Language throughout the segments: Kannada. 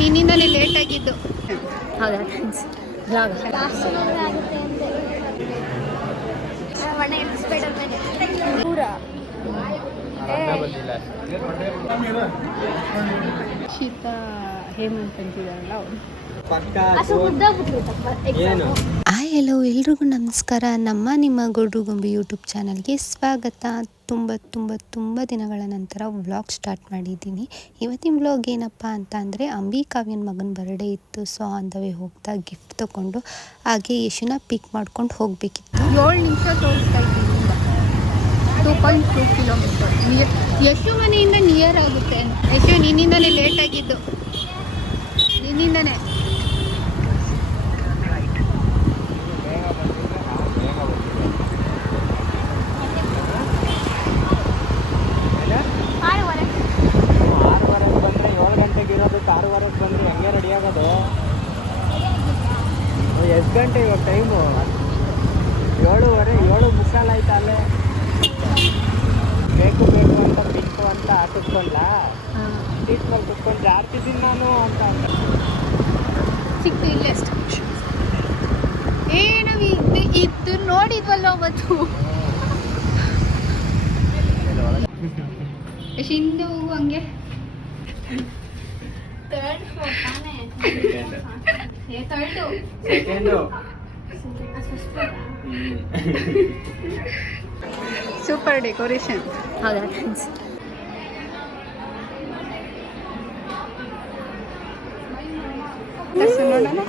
ನಿನ್ನಿಂದಲೇ ಲೇಟ್ ಆಗಿದ್ದು. ಹೌದಾ ಫ್ರೆಂಡ್ಸ್ ಬ್ಲಾಗ್ ಶೀತಾ ಹೇಮಂತ್ ಅಂತಿದಾರಲ್ಲ ಅವರು. ಹಾಯ್ ಹಲೋ ಎಲ್ರಿಗೂ ನಮಸ್ಕಾರ. ನಿಮ್ಮ ಗೊಡ್ರುಗೊಂಬೆ ಯೂಟ್ಯೂಬ್ ಚಾನಲ್ಗೆ ಸ್ವಾಗತ. ತುಂಬ ದಿನಗಳ ನಂತರ ವ್ಲಾಗ್ ಸ್ಟಾರ್ಟ್ ಮಾಡಿದ್ದೀನಿ. ಇವತ್ತಿನ ವ್ಲಾಗ್ ಏನಪ್ಪ ಅಂತ ಅಂದರೆ ಅಂಬಿಕಾವ್ಯನ ಮಗನ ಬರ್ಡೇ ಇತ್ತು. ಸೊ ಆನ್ ದ ವೇ ಹೋಗ್ತಾ ಗಿಫ್ಟ್ ತೊಗೊಂಡು ಹಾಗೆ ಯಶುನ ಪಿಕ್ ಮಾಡ್ಕೊಂಡು ಹೋಗಬೇಕಿತ್ತು. 7 ನಿಮಿಷ ತೋರಿಸ್ತಾ ಇದ್ದೀನಿ. 2.2 ಕಿಲೋಮೀಟರ್ ಯಶು ಮನೆಯಿಂದ ನಿಯರ್ ಆಗುತ್ತೆ. ಯಶು ನಿನ್ನಿಂದಲೇ ಲೇಟ್ ಆಗಿದ್ದು, ನಿನ್ನಿಂದನೇ. ಎಷ್ಟು ಗಂಟೆ ಇವಾಗ ಟೈಮು? 7:30 ಆಯ್ತಾ? ಅಲ್ಲೇ ಬೇಕು ಅಂತ ಬಿಟ್ಟು ಅಂತ ಕುತ್ಕೊಂಡ್ಲ ಸೀಟ್ ಮೇಲೆ ಕುತ್ಕೊಂಡು ಜಾರ್ತಿದ್ದೀನಿ ನಾನು ಅಂತ ಸಿಕ್ತು ಇಲ್ಲೇ ಅಷ್ಟು. ನಾವು ಇದು ನೋಡಿದ್ವಲ್ಲ ಅವತ್ತು. ಎಷ್ಟು ಹಿಂದೆ ಹೋಗು ಹಂಗೆ. Super decoration. ಹೌದಾ ಫ್ರೆಂಡ್ಸ್ ನೋಡೋಣ.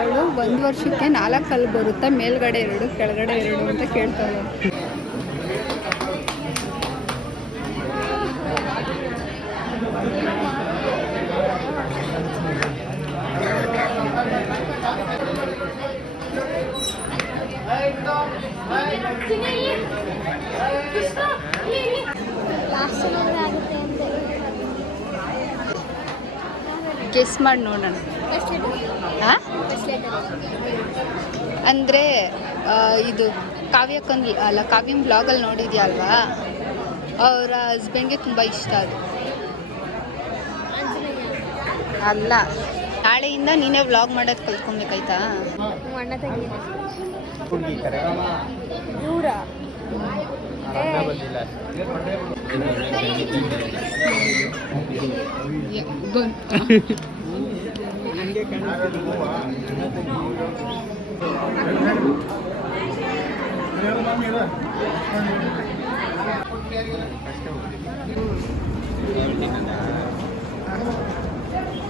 ಅವಳು 1 ವರ್ಷಕ್ಕೆ 4 ಕಲ್ಲು ಬರುತ್ತಾ, ಮೇಲ್ಗಡೆ 2 ಕೆಳಗಡೆ 2 ಅಂತ ಕೇಳ್ತಾಳೆ. ಗೆಸ್ ಮಾಡಿ ನೋಡೋಣ. ಅಂದರೆ ಇದು ಕಾವ್ಯಕ್ಕೊಂದು ಅಲ್ಲ, ಕಾವ್ಯನ ಬ್ಲಾಗಲ್ಲಿ ನೋಡಿದ್ಯಾ ಅಲ್ವಾ, ಅವರ ಹಸ್ಬೆಂಡ್ಗೆ ತುಂಬ ಇಷ್ಟ ಅದು. ಅಲ್ಲ, ನಾಳೆಯಿಂದ ನೀನೇ ವ್ಲಾಗ್ ಮಾಡೋದು ಕಲ್ತ್ಕೊಬೇಕಾಯ್ತಾ?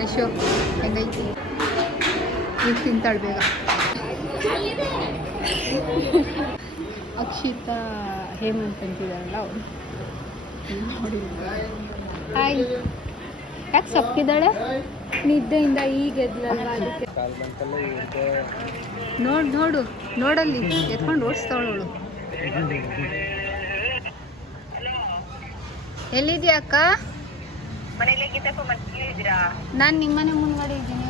ಯಶೋ ಹೆಂಗೈತಿ? ಈಗ ತಿಂತಾಳೆ ಬೇಗ. ಅಕ್ಷಿತಾ ಹೇಮಂತ್ ಅಂತಿದಾರಲ್ಲ ಅವರು. ಹಾಯ್, ಯಾಕೆ ಸಪ್ಪಿದ್ದಾಳೆ? ನಿದ್ದೆಯಿಂದ ಈಗ ಎದ್ಲಲ್ವ ಅದಕ್ಕೆ. ನೋಡಲ್ಲಿ ಎತ್ಕೊಂಡು ಓಡಿಸ್ತಾವಳು. ಎಲ್ಲಿದ್ಯಾ ಅಕ್ಕ? ನಾನು ನಿಮ್ಮನೆ ಮುಂದ್ಗಡೆ ಇದ್ದೀನಿ.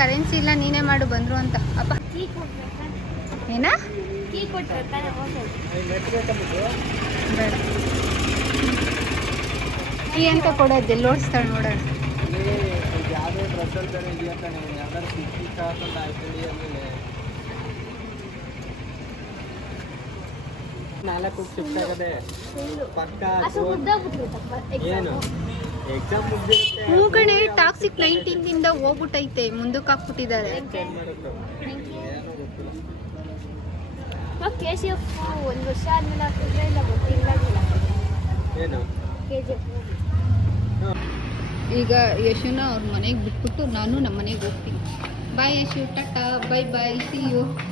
ಕರೆನ್ಸಿ ಇಲ್ಲ, ನೀನೇ ಮಾಡು ಬಂದ್ರು ಅಂತ. ಅಪ್ಪ ಏನ ಬೇಡ, ಟೀ ಅಂತ ಕೊಡೋದು ಎಲ್ಲಿ ಓಡಿಸ್ತಾಳೆ ನೋಡೋಣ. ಮೂಗಣೆ ಟಾಕ್ಸಿಕ್ 19 ಹೋಗ್ಬಿಟ್ಟೈತೆ, ಮುಂದಕ್ಕೆ ಹಾಕ್ಬಿಟ್ಟಿದ್ದಾರೆ. KGF 1 ವರ್ಷ ಆದ್ಮೇಲೆ ಹಾಕಿದ್ರೆ ಇಲ್ಲ ಗೊತ್ತಿಲ್ಲ. ಈಗ ಯಶುನ ಅವ್ರ ಮನೆಗೆ ಬಿಟ್ಬಿಟ್ಟು ನಾನು ನಮ್ಮ ಮನೆಗೆ ಹೋಗ್ತೀನಿ. Bye Yashu, tata, bye bye, see you.